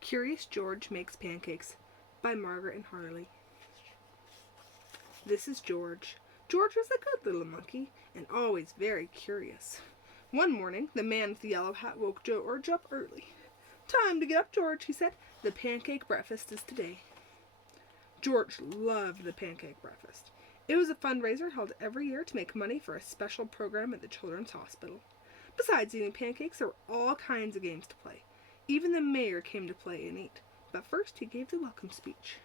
Curious George Makes Pancakes by Margaret and Harley. This is George. George was a good little monkey and always very curious. One morning, the man with the yellow hat woke George up early. "Time to get up, George," he said. "The pancake breakfast is today." George loved the pancake breakfast. It was a fundraiser held every year to make money for a special program at the Children's Hospital. Besides eating pancakes, there were all kinds of games to play. Even the mayor came to play and eat. But first, he gave the welcome speech.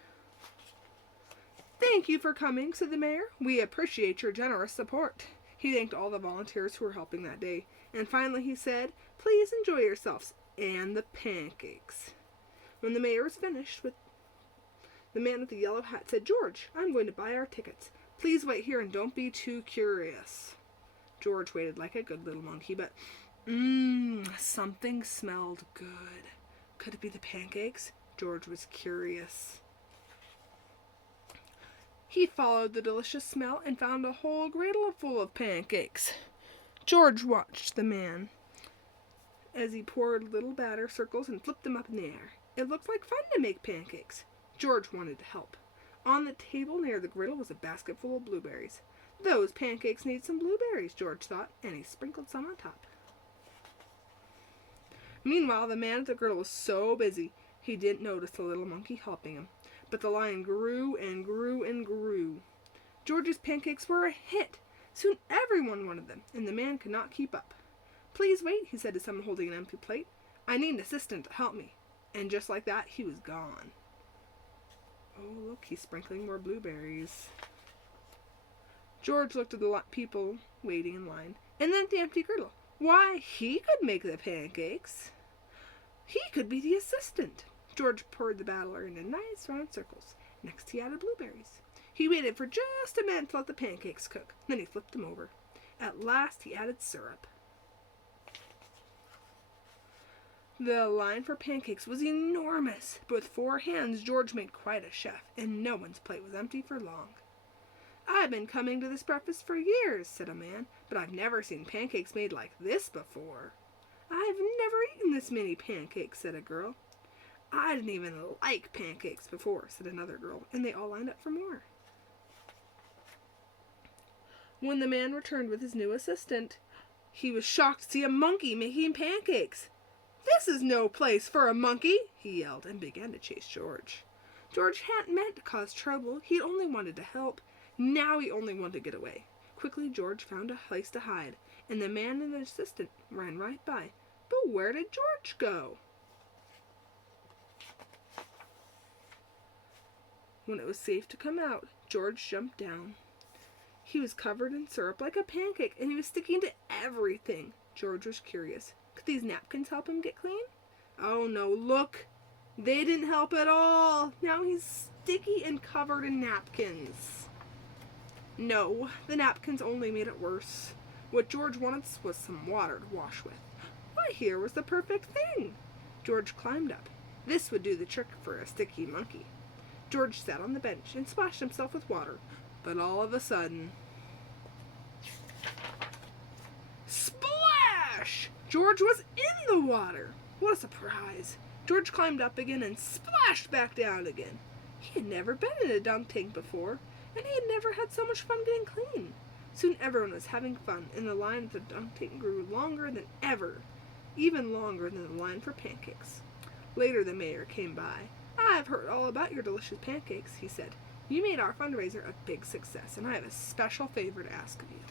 "Thank you for coming," said the mayor. "We appreciate your generous support." He thanked all the volunteers who were helping that day. And finally he said, "Please enjoy yourselves and the pancakes." When the mayor was finished, the man with the yellow hat said, "George, I'm going to buy our tickets. Please wait here and don't be too curious." George waited like a good little monkey, but something smelled good. Could it be the pancakes? George was curious. He followed the delicious smell and found a whole griddle full of pancakes. George watched the man as he poured little batter circles and flipped them up in the air. It looked like fun to make pancakes. George wanted to help. On the table near the griddle was a basket full of blueberries. "Those pancakes need some blueberries," George thought, and he sprinkled some on top. Meanwhile, the man at the griddle was so busy he didn't notice the little monkey helping him. But the line grew and grew and grew. George's pancakes were a hit. Soon everyone wanted them, and the man could not keep up. "Please wait," he said to someone holding an empty plate. "I need an assistant to help me." And just like that, he was gone. Oh, look, he's sprinkling more blueberries. George looked at the people waiting in line, and then at the empty griddle. Why, he could make the pancakes. He could be the assistant. George poured the batter into nice round circles. Next he added blueberries. He waited for just a minute to let the pancakes cook. Then he flipped them over. At last he added syrup. The line for pancakes was enormous, but with 4 hands George made quite a chef, and no one's plate was empty for long. "I've been coming to this breakfast for years," said a man, "but I've never seen pancakes made like this before." "I've never eaten this many pancakes," said a girl. "I didn't even like pancakes before," said another girl, and they all lined up for more. When the man returned with his new assistant, he was shocked to see a monkey making pancakes. "This is no place for a monkey," he yelled, and began to chase George. George hadn't meant to cause trouble. He only wanted to help. Now he only wanted to get away. Quickly, George found a place to hide, and the man and the assistant ran right by. But where did George go? When it was safe to come out, George jumped down. He was covered in syrup like a pancake, and he was sticking to everything. George was curious. Could these napkins help him get clean? Oh no, look! They didn't help at all! Now he's sticky and covered in napkins. No, the napkins only made it worse. What George wanted was some water to wash with. Why, here was the perfect thing! George climbed up. This would do the trick for a sticky monkey. George sat on the bench and splashed himself with water, but all of a sudden... Splash! George was in the water! What a surprise! George climbed up again and splashed back down again. He had never been in a dunk tank before, and he had never had so much fun getting clean. Soon everyone was having fun, and the line at the dunk tank grew longer than ever, even longer than the line for pancakes. Later the mayor came by. "I've heard all about your delicious pancakes," he said. "You made our fundraiser a big success, and I have a special favor to ask of you."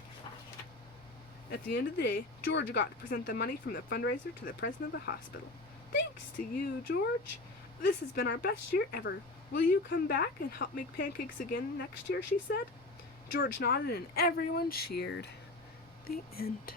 At the end of the day, George got to present the money from the fundraiser to the president of the hospital. "Thanks to you, George. This has been our best year ever. Will you come back and help make pancakes again next year?" she said. George nodded and everyone cheered. The end.